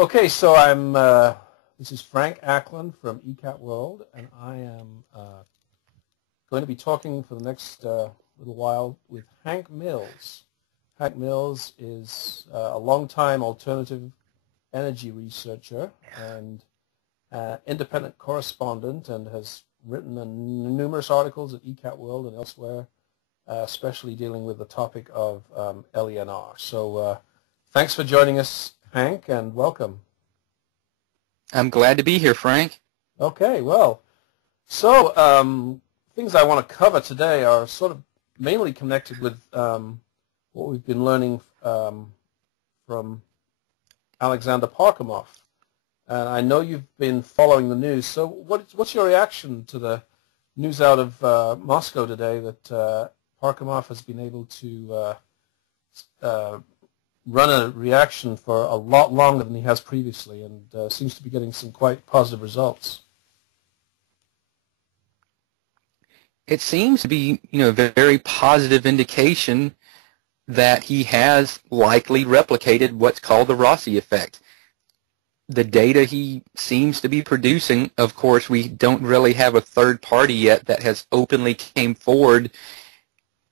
Okay, so this is Frank Acland from ECAT World, and I am going to be talking for the next little while with Hank Mills. Hank Mills is a longtime alternative energy researcher and independent correspondent, and has written numerous articles at ECAT World and elsewhere, especially dealing with the topic of LENR. So thanks for joining us, Hank, and welcome. I'm glad to be here, Frank. Okay, well, so things I want to cover today are sort of mainly connected with what we've been learning from Alexander Parkhomov. And I know you've been following the news, so what's your reaction to the news out of Moscow today that Parkhomov has been able to run a reaction for a lot longer than he has previously, and seems to be getting some quite positive results? It seems to be, a very positive indication that he has likely replicated what's called the Rossi effect. The data he seems to be producing, of course, we don't really have a third party yet that has openly came forward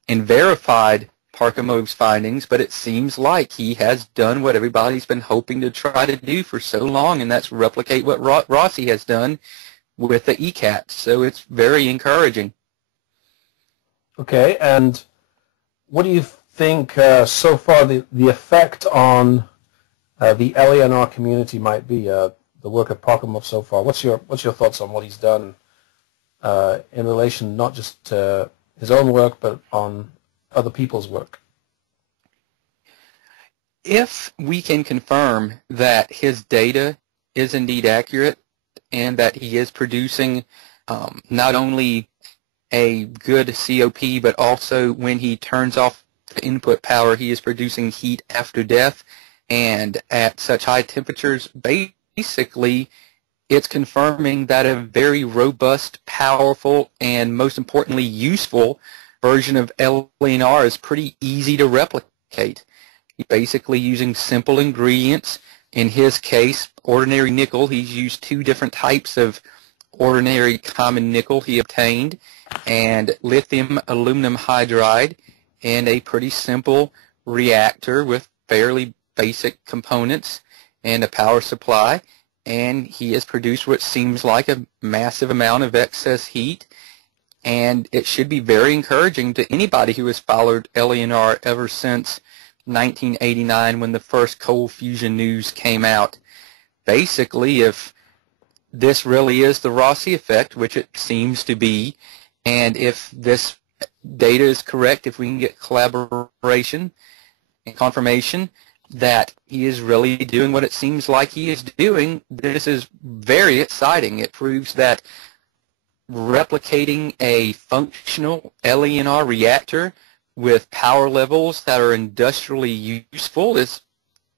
and verified Parkhomov's findings, but it seems like he has done what everybody's been hoping to try to do for so long, and that's replicate what Rossi has done with the ECAT. So it's very encouraging. Okay, and what do you think so far the effect on the LENR community might be, the work of Parkhomov so far? What's your thoughts on what he's done in relation not just to his own work, but on other people's work? If we can confirm that his data is indeed accurate and that he is producing not only a good COP, but also when he turns off the input power, he is producing heat after death, and at such high temperatures, basically it's confirming that a very robust, powerful, and most importantly useful version of LENR is pretty easy to replicate. He's basically using simple ingredients. In his case, ordinary nickel. He's used two different types of ordinary common nickel he obtained, and lithium aluminum hydride in a pretty simple reactor with fairly basic components and a power supply, and he has produced what seems like a massive amount of excess heat. And it should be very encouraging to anybody who has followed LENR ever since 1989, when the first cold fusion news came out. Basically, if this really is the Rossi effect, which it seems to be, and if this data is correct, if we can get collaboration and confirmation that he is really doing what it seems like he is doing, this is very exciting. It proves that replicating a functional LENR reactor with power levels that are industrially useful is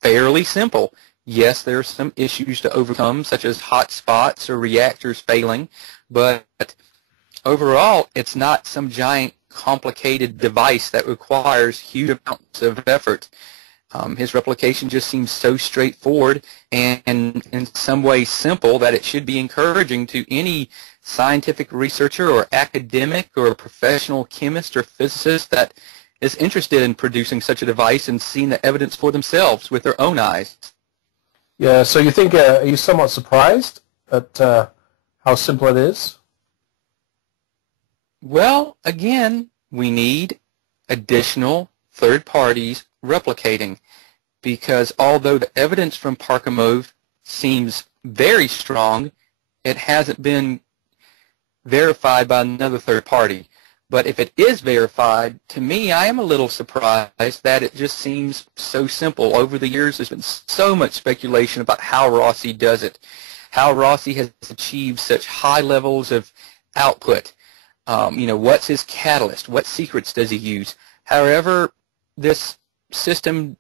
fairly simple. Yes, there are some issues to overcome, such as hot spots or reactors failing, but overall, it's not some giant complicated device that requires huge amounts of effort. His replication just seems so straightforward and in some ways simple that it should be encouraging to any scientific researcher or academic or professional chemist or physicist that is interested in producing such a device and seeing the evidence for themselves with their own eyes. Yeah, so you think, are you somewhat surprised at how simple it is? Well, again, we need additional third parties replicating, because although the evidence from Parkhomov seems very strong, it hasn't been verified by another third party. But if it is verified, to me, I am a little surprised that it just seems so simple. Over the years, there's been so much speculation about how Rossi does it, how Rossi has achieved such high levels of output. What's his catalyst? What secrets does he use? However, this system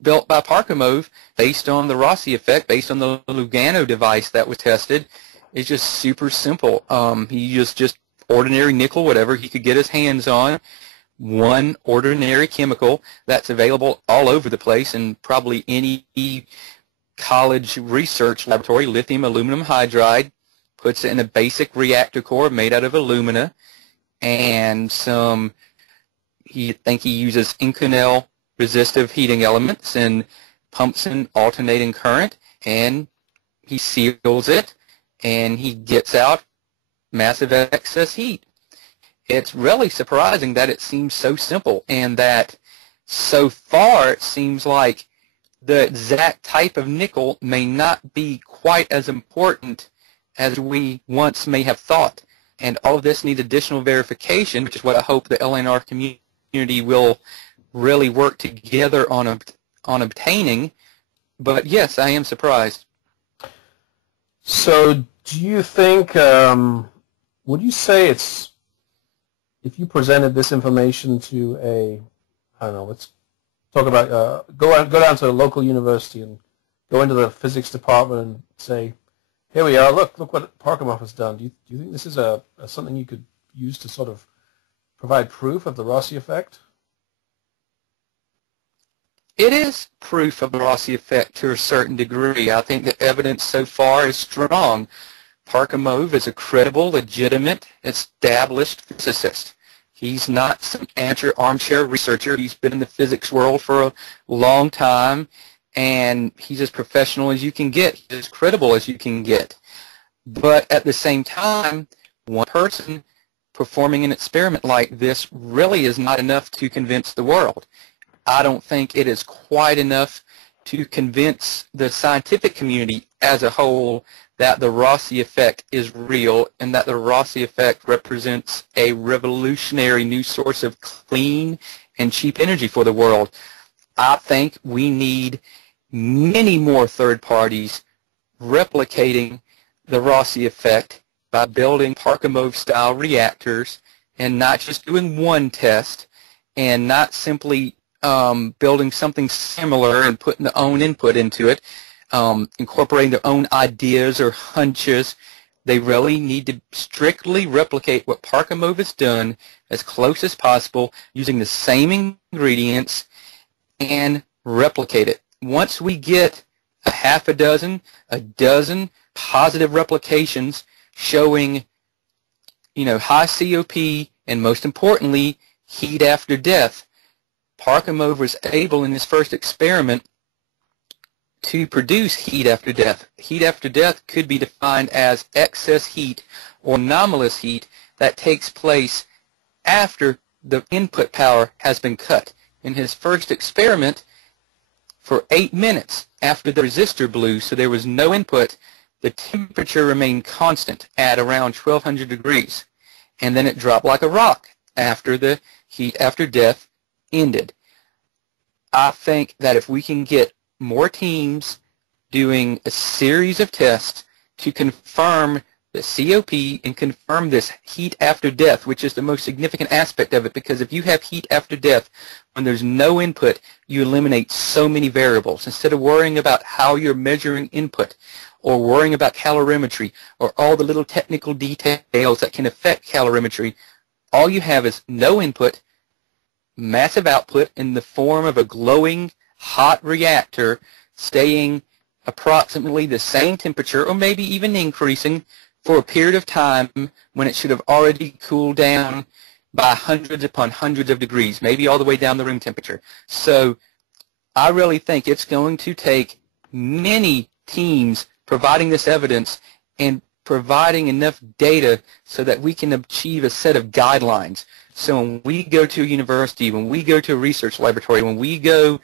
built by Parkhomov, based on the Rossi effect, based on the Lugano device that was tested, is just super simple. He used just ordinary nickel, whatever he could get his hands on, one ordinary chemical that's available all over the place in probably any college research laboratory, lithium aluminum hydride, puts it in a basic reactor core made out of alumina, and he uses Inconel resistive heating elements and pumps in alternating current, and he seals it, and he gets out massive excess heat. It's really surprising that it seems so simple, and that so far it seems like the exact type of nickel may not be quite as important as we once may have thought. And all of this needs additional verification, which is what I hope the LNR community will really work together on obtaining. But yes, I am surprised. So do you think, would you say it's, if you presented this information to a, I don't know, let's talk about, go down to a local university and go into the physics department and say, here we are, look what Parkhomov has done. Do you think this is something you could use to sort of provide proof of the Rossi effect? It is proof of the Rossi effect to a certain degree. I think the evidence so far is strong. Parkhomov is a credible, legitimate, established physicist. He's not some armchair researcher. He's been in the physics world for a long time, and he's as professional as you can get. He's as credible as you can get. But at the same time, one person performing an experiment like this really is not enough to convince the world. I don't think it is quite enough to convince the scientific community as a whole that the Rossi effect is real and that the Rossi effect represents a revolutionary new source of clean and cheap energy for the world. I think we need many more third parties replicating the Rossi effect by building Parkhomov-style reactors and not just doing one test and not simply building something similar and putting their own input into it, incorporating their own ideas or hunches. They really need to strictly replicate what Parkhomov has done as close as possible using the same ingredients and replicate it. Once we get a half a dozen positive replications showing, high COP and most importantly, heat after death, Parkhomov was able in his first experiment to produce heat after death. Heat after death could be defined as excess heat or anomalous heat that takes place after the input power has been cut. In his first experiment, for 8 minutes after the resistor blew, so there was no input, the temperature remained constant at around 1200 degrees. And then it dropped like a rock after the heat after death ended. I think that if we can get more teams doing a series of tests to confirm the COP and confirm this heat after death, which is the most significant aspect of it, because if you have heat after death when there's no input, you eliminate so many variables. Instead of worrying about how you're measuring input or worrying about calorimetry or all the little technical details that can affect calorimetry, all you have is no input, massive output in the form of a glowing hot reactor staying approximately the same temperature or maybe even increasing for a period of time when it should have already cooled down by hundreds upon hundreds of degrees, maybe all the way down the room temperature. So I really think it's going to take many teams providing this evidence and providing enough data so that we can achieve a set of guidelines. So when we go to a university, when we go to a research laboratory, when we go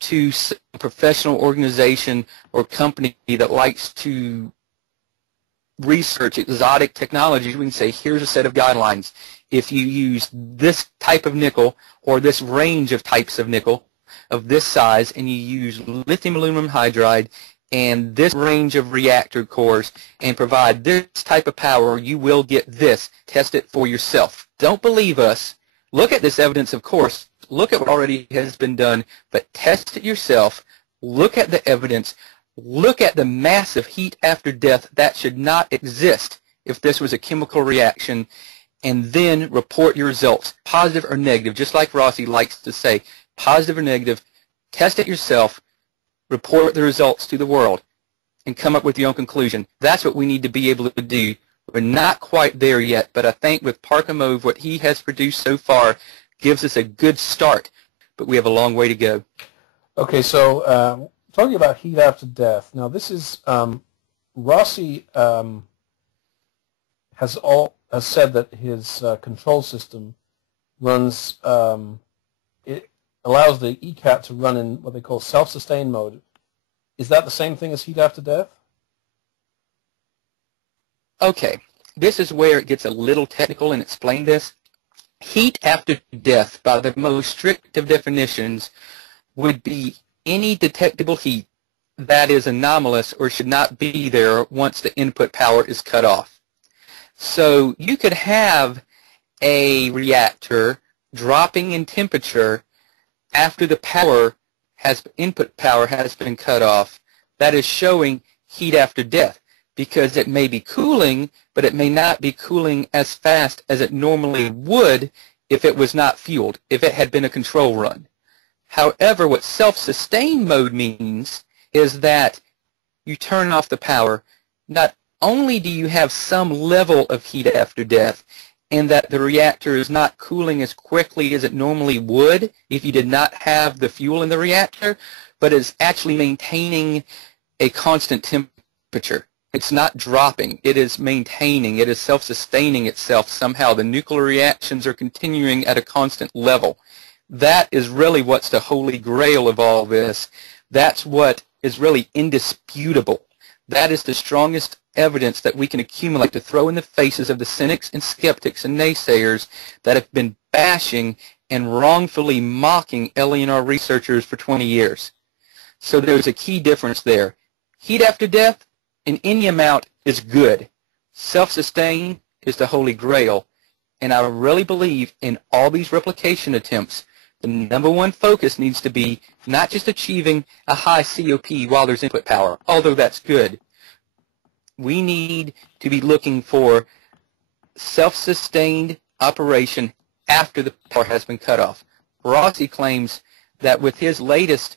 to a professional organization or company that likes to research exotic technologies, we can say, here's a set of guidelines. If you use this type of nickel or this range of types of nickel of this size and you use lithium aluminum hydride and this range of reactor cores and provide this type of power, you will get this. Test it for yourself. Don't believe us. Look at this evidence, of course. Look at what already has been done, but test it yourself. Look at the evidence. Look at the massive heat after death that should not exist if this was a chemical reaction, and then report your results, positive or negative, just like Rossi likes to say, positive or negative. Test it yourself. report the results to the world, and come up with your own conclusion. That's what we need to be able to do. We're not quite there yet, but I think with Parkhomov, what he has produced so far gives us a good start, but we have a long way to go. Okay, so talking about heat after death. Now, this is Rossi has said that his control system runs. It allows the ECAT to run in what they call self-sustained mode. Is that the same thing as heat after death? Okay, this is where it gets a little technical and explain this. Heat after death, by the most strict of definitions, would be any detectable heat that is anomalous or should not be there once the input power is cut off. So you could have a reactor dropping in temperature after the input power has been cut off. That is showing heat after death, because it may be cooling, but it may not be cooling as fast as it normally would if it was not fueled, if it had been a control run. However, what self-sustained mode means is that you turn off the power. Not only do you have some level of heat after death, and that the reactor is not cooling as quickly as it normally would if you did not have the fuel in the reactor, but is actually maintaining a constant temperature. It's not dropping. It is maintaining. It is self-sustaining itself somehow. The nuclear reactions are continuing at a constant level. That is really what's the holy grail of all this. That's what is really indisputable. That is the strongest evidence that we can accumulate to throw in the faces of the cynics and skeptics and naysayers that have been bashing and wrongfully mocking LNR researchers for 20 years. So there's a key difference there. Heat after death in any amount is good. Self-sustain is the holy grail. And I really believe in all these replication attempts, the number one focus needs to be not just achieving a high COP while there's input power, although that's good. We need to be looking for self-sustained operation after the power has been cut off. Rossi claims that with his latest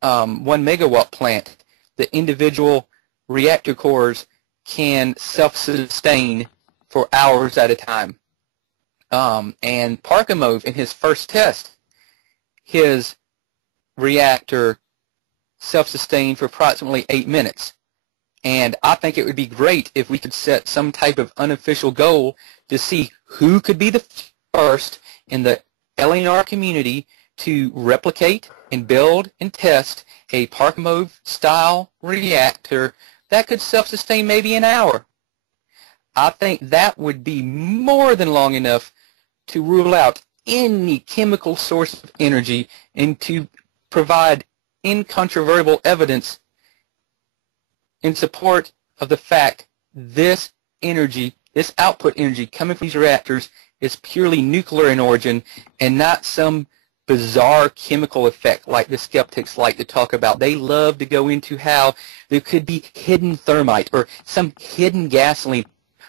1 megawatt plant, the individual reactor cores can self-sustain for hours at a time. And Parkhomov, in his first test, his reactor self-sustained for approximately 8 minutes. And I think it would be great if we could set some type of unofficial goal to see who could be the first in the LNR community to replicate and build and test a Parkhomov-style reactor that could self-sustain maybe an hour. I think that would be more than long enough to rule out any chemical source of energy and to provide incontrovertible evidence in support of the fact this energy, this output energy coming from these reactors is purely nuclear in origin and not some bizarre chemical effect like the skeptics like to talk about. They love to go into how there could be hidden thermite or some hidden gasoline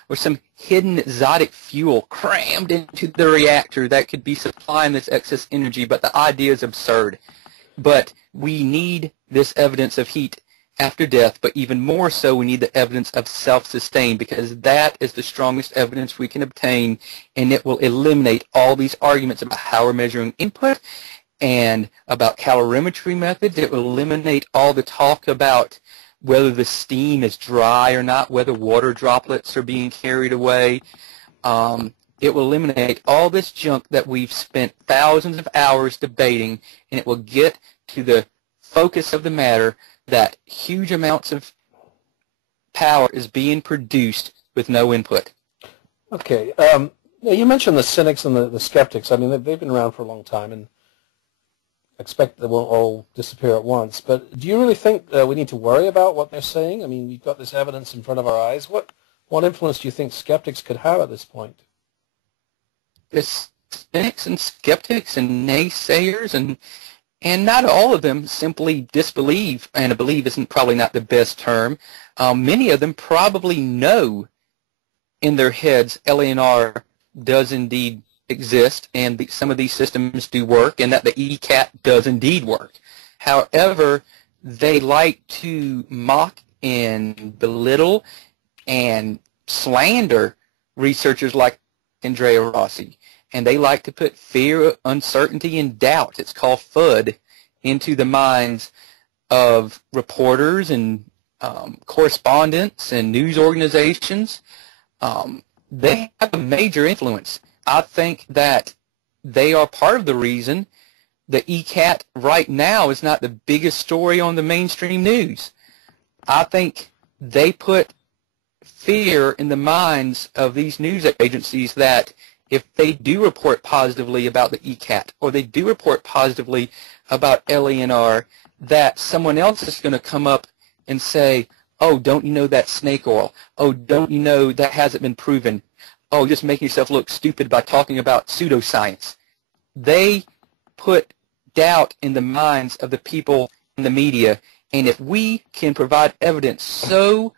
or some hidden exotic fuel crammed into the reactor that could be supplying this excess energy, but the idea is absurd. But we need this evidence of heat after death, but even more so we need the evidence of self-sustain, because that is the strongest evidence we can obtain, and it will eliminate all these arguments about how we're measuring input and about calorimetry methods. It will eliminate all the talk about whether the steam is dry or not, whether water droplets are being carried away. It will eliminate all this junk that we've spent thousands of hours debating, and it will get to the focus of the matter that huge amounts of power is being produced with no input. Okay. You mentioned the cynics and the skeptics. I mean, they've been around for a long time, and expect they won't all disappear at once. But do you really think we need to worry about what they're saying? I mean, we've got this evidence in front of our eyes. What influence do you think skeptics could have at this point? The cynics and skeptics and naysayers and not all of them simply disbelieve, and believe isn't probably not the best term. Many of them probably know in their heads LNR does indeed exist and some of these systems do work and that the ECAT does indeed work. However, they like to mock and belittle and slander researchers like Andrea Rossi. And they like to put fear, uncertainty, and doubt, it's called FUD, into the minds of reporters and correspondents and news organizations. They have a major influence. I think that they are part of the reason the ECAT right now is not the biggest story on the mainstream news. I think they put fear in the minds of these news agencies that if they do report positively about the ECAT or they do report positively about LENR, that someone else is going to come up and say, oh, don't you know that's snake oil? Oh, don't you know that hasn't been proven? Oh, you're just making yourself look stupid by talking about pseudoscience. They put doubt in the minds of the people in the media, and if we can provide evidence so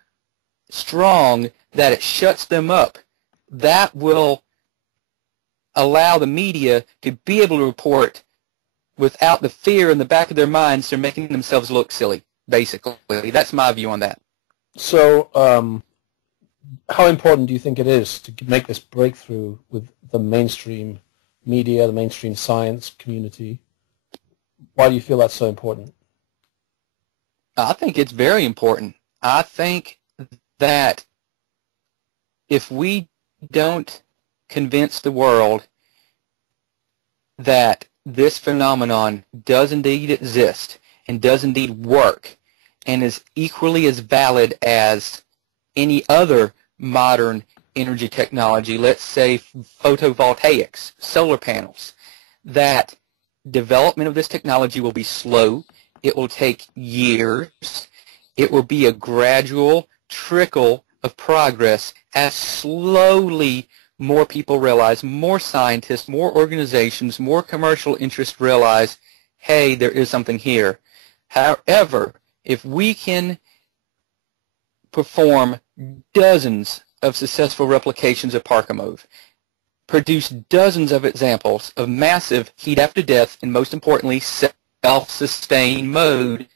strong that it shuts them up, that will allow the media to be able to report without the fear in the back of their minds they're making themselves look silly, basically. That's my view on that. So how important do you think it is to make this breakthrough with the mainstream media, the mainstream science community? Why do you feel that's so important? I think it's very important. I think that if we don't convince the world that this phenomenon does indeed exist and does indeed work and is equally as valid as any other modern energy technology, let's say photovoltaics, solar panels, that development of this technology will be slow, it will take years, it will be a gradual trickle of progress as slowly more people realize, more scientists, more organizations, more commercial interests realize, hey, there is something here. However, if we can perform dozens of successful replications of Parkhomov, produce dozens of examples of massive heat after death, and most importantly, self-sustained mode,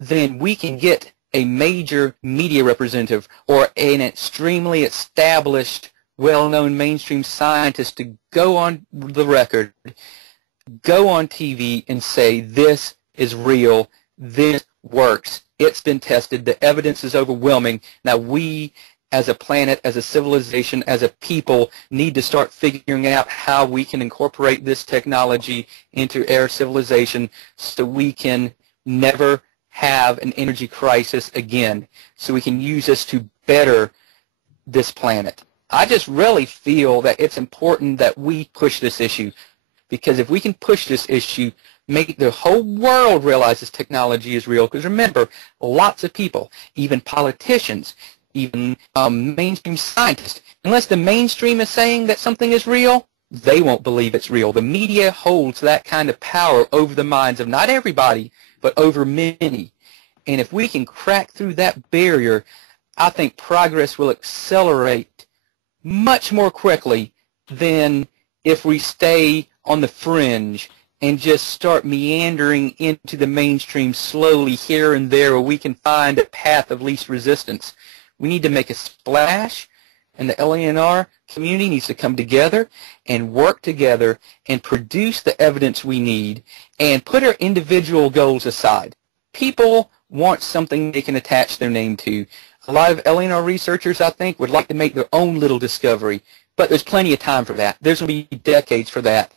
then we can get a major media representative or an extremely established, well-known mainstream scientist to go on the record, go on TV and say, this is real, this works, it's been tested, the evidence is overwhelming. Now we, as a planet, as a civilization, as a people, need to start figuring out how we can incorporate this technology into our civilization so we can never have an energy crisis again, so we can use this to better this planet. I just really feel that it's important that we push this issue, because if we can push this issue, make the whole world realize this technology is real, because remember, lots of people, even politicians, even mainstream scientists, unless the mainstream is saying that something is real, they won't believe it's real. The media holds that kind of power over the minds of not everybody, but over many. And if we can crack through that barrier, I think progress will accelerate much more quickly than if we stay on the fringe and just start meandering into the mainstream slowly here and there where we can find a path of least resistance. We need to make a splash, and the LENR community needs to come together and work together and produce the evidence we need and put our individual goals aside. People want something they can attach their name to. A lot of LENR researchers, I think, would like to make their own little discovery, but there's plenty of time for that. There's going to be decades for that.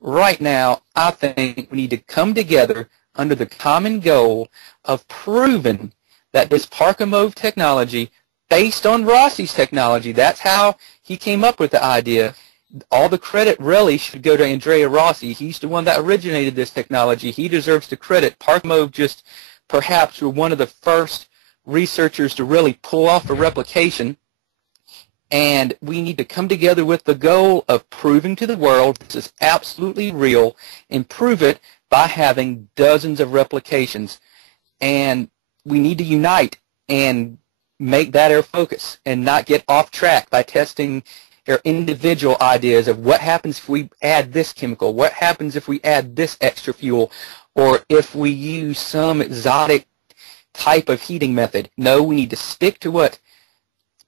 Right now, I think we need to come together under the common goal of proving that this Parkhomov technology, based on Rossi's technology, that's how he came up with the idea. All the credit really should go to Andrea Rossi. He's the one that originated this technology. He deserves the credit. Parkhomov just perhaps were one of the first researchers to really pull off a replication. And we need to come together with the goal of proving to the world this is absolutely real, and prove it by having dozens of replications. And we need to unite and make that our focus and not get off track by testing our individual ideas of what happens if we add this chemical, what happens if we add this extra fuel, or if we use some exotic type of heating method. No, we need to stick to what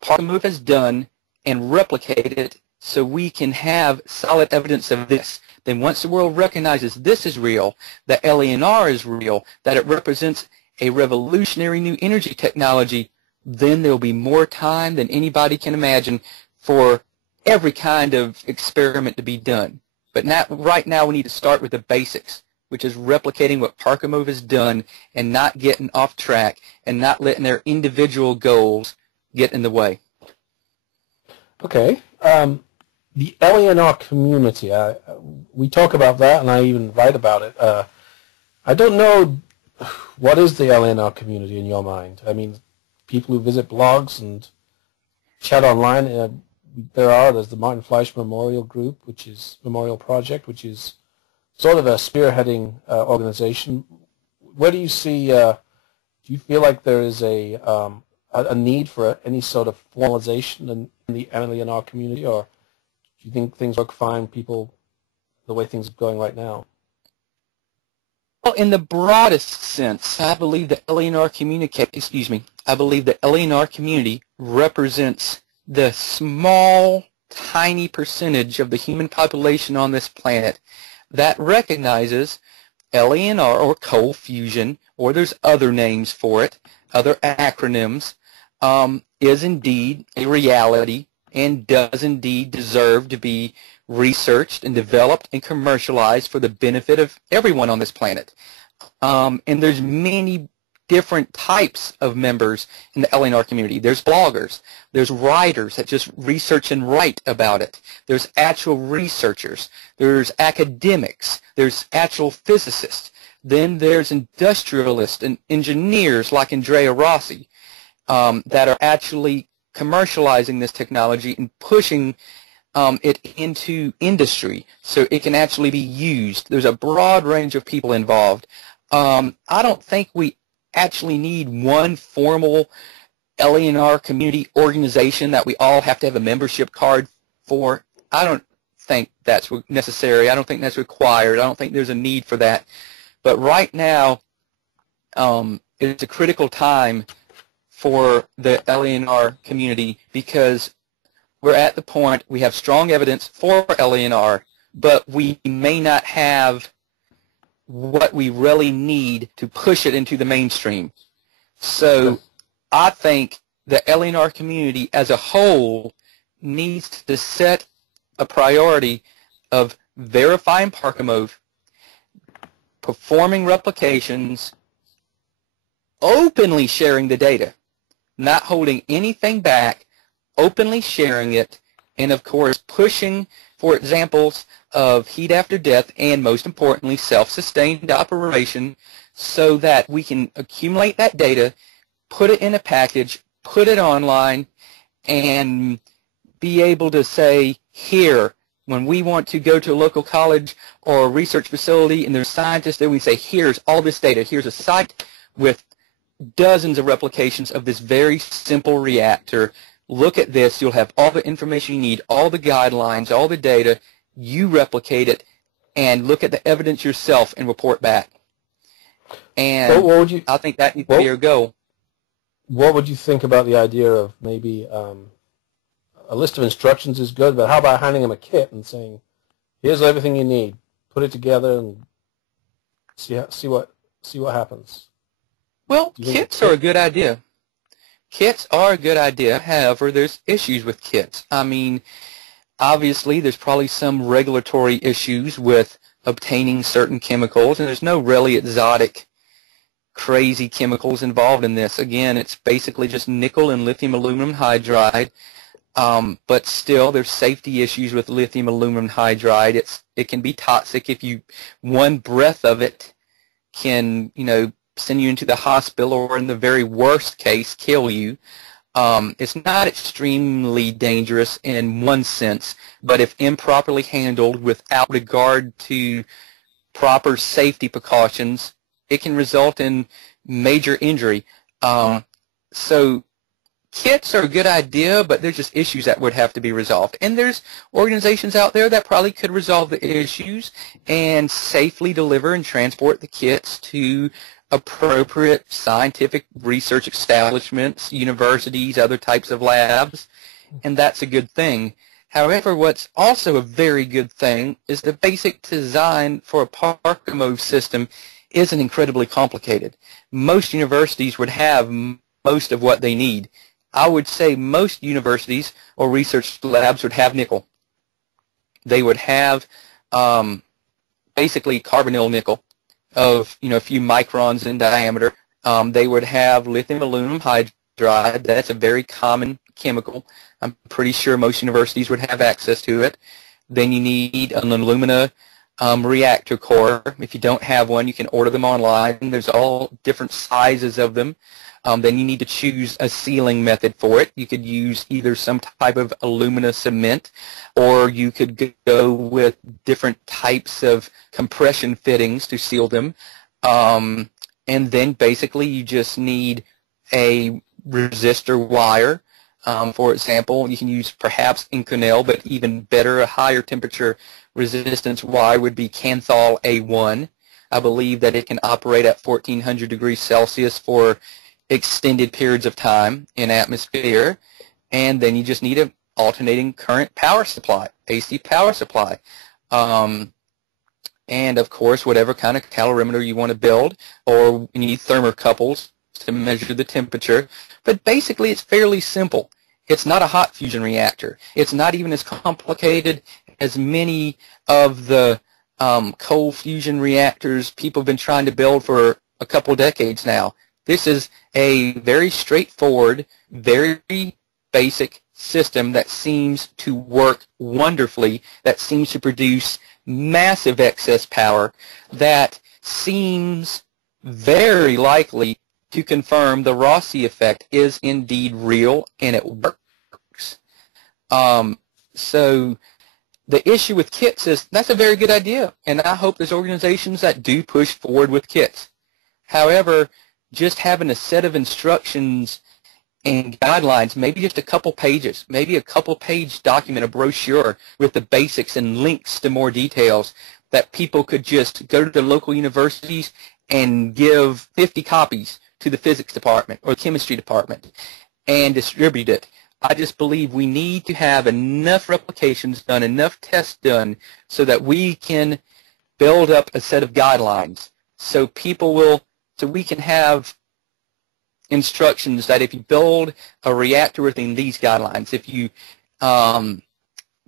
Parkhomov has done and replicate it so we can have solid evidence of this. Then once the world recognizes this is real, that LENR is real, that it represents a revolutionary new energy technology, then there will be more time than anybody can imagine for every kind of experiment to be done. But right now we need to start with the basics, which is replicating what Parkhomov has done and not getting off track and not letting their individual goals get in the way. Okay. The LENR community, we talk about that, and I even write about it. I don't know, what is the LENR community in your mind? I mean, people who visit blogs and chat online, there's the Martin Fleisch Memorial Group, Memorial Project, which is sort of a spearheading organization. Where do you see, do you feel like there is a need for any sort of formalization in the LENR community, or do you think things work fine, the way things are going right now? Well, in the broadest sense, I believe the LENR community represents the small, tiny percentage of the human population on this planet that recognizes LENR, or cold fusion, or there's other names for it, other acronyms, is indeed a reality and does indeed deserve to be researched and developed and commercialized for the benefit of everyone on this planet. And there's many different types of members in the LENR community. There's bloggers. There's writers that just research and write about it. There's actual researchers. There's academics. There's actual physicists. Then there's industrialists and engineers like Andrea Rossi that are actually commercializing this technology and pushing it into industry so it can actually be used. There's a broad range of people involved. I don't think we actually need one formal LENR community organization that we all have to have a membership card for. I don't think that's necessary. I don't think that's required. I don't think there's a need for that. But right now, it's a critical time for the LENR community because we're at the point we have strong evidence for LENR, but we may not have what we really need to push it into the mainstream. So I think the LENR community as a whole needs to set a priority of verifying Parkhomov, performing replications, openly sharing the data, not holding anything back, openly sharing it, and of course pushing for examples of heat after death and, most importantly, self-sustained operation so that we can accumulate that data, put it in a package, put it online, and be able to say, here, when we want to go to a local college or a research facility and there's scientists there, we say, here's all this data. Here's a site with dozens of replications of this very simple reactor. Look at this. You'll have all the information you need, all the guidelines, all the data. You replicate it and look at the evidence yourself and report back. And I think that needs to be our goal. What would you think about the idea of maybe a list of instructions is good, but how about handing them a kit and saying, here's everything you need, put it together and see what happens? Well, kits are a good idea. Kits are a good idea. However, there's issues with kits. I mean, obviously, there's probably some regulatory issues with obtaining certain chemicals, and there's no really exotic, crazy chemicals involved in this. Again, it's basically just nickel and lithium aluminum hydride, but still, there's safety issues with lithium aluminum hydride. It can be toxic if one breath of it can, send you into the hospital or, in the very worst case, kill you. It's not extremely dangerous in one sense, but if improperly handled without regard to proper safety precautions, it can result in major injury. So kits are a good idea, but there's just issues that would have to be resolved. And there's organizations out there that probably could resolve the issues and safely deliver and transport the kits to appropriate scientific research establishments, universities, other types of labs, and that's a good thing. However, what's also a very good thing is the basic design for a Parkhomov system isn't incredibly complicated. Most universities would have most of what they need. I would say most universities or research labs would have nickel. They would have basically carbonyl nickel of a few microns in diameter. They would have lithium aluminum hydride. That's a very common chemical. I'm pretty sure most universities would have access to it. Then you need an alumina reactor core. If you don't have one, you can order them online. There's all different sizes of them. Then you need to choose a sealing method for it. You could use either some type of alumina cement, or you could go with different types of compression fittings to seal them. And then basically you just need a resistor wire. For example, you can use perhaps Inconel, but even better, a higher temperature resistance wire would be Canthal A1. I believe that it can operate at 1400 degrees Celsius for extended periods of time in atmosphere. And then you just need an alternating current power supply, AC power supply. And of course, whatever kind of calorimeter you want to build, or you need thermocouples to measure the temperature. But basically, it's fairly simple. It's not a hot fusion reactor. It's not even as complicated as many of the cold fusion reactors people have been trying to build for a couple decades now. This is a very straightforward, very basic system that seems to work wonderfully, that seems to produce massive excess power, that seems very likely to confirm the Rossi effect is indeed real and it works. So the issue with kits is that's a very good idea, and I hope there's organizations that do push forward with kits. However, just having a set of instructions and guidelines, maybe just a couple pages, maybe a couple-page document, a brochure with the basics and links to more details that people could just go to the local universities and give 50 copies to the physics department or the chemistry department and distribute it. I just believe we need to have enough replications done, enough tests done, so that we can build up a set of guidelines so we can have instructions that if you build a reactor within these guidelines, if you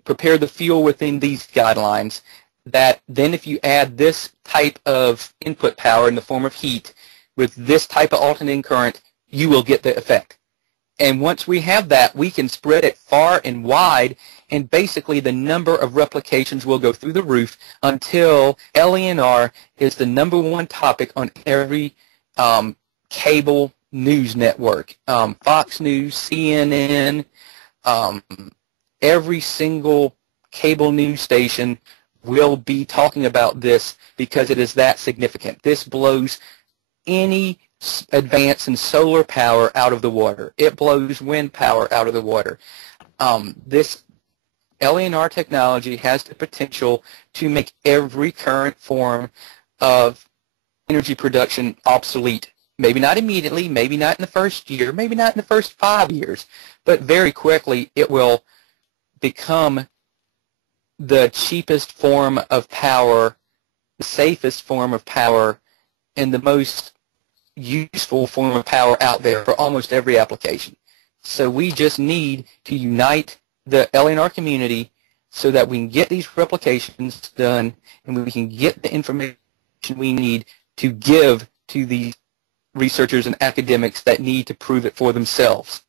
prepare the fuel within these guidelines, that then if you add this type of input power in the form of heat with this type of alternating current, you will get the effect. And once we have that, we can spread it far and wide, and basically the number of replications will go through the roof until LENR is the #1 topic on every cable news network. Fox News, CNN, every single cable news station will be talking about this because it is that significant. This blows any advance in solar power out of the water. It blows wind power out of the water. This LENR technology has the potential to make every current form of energy production obsolete. Maybe not immediately, maybe not in the first year, maybe not in the first 5 years, but very quickly it will become the cheapest form of power, the safest form of power, and the most useful form of power out there for almost every application. So we just need to unite the LNR community so that we can get these replications done and we can get the information we need to give to the researchers and academics that need to prove it for themselves.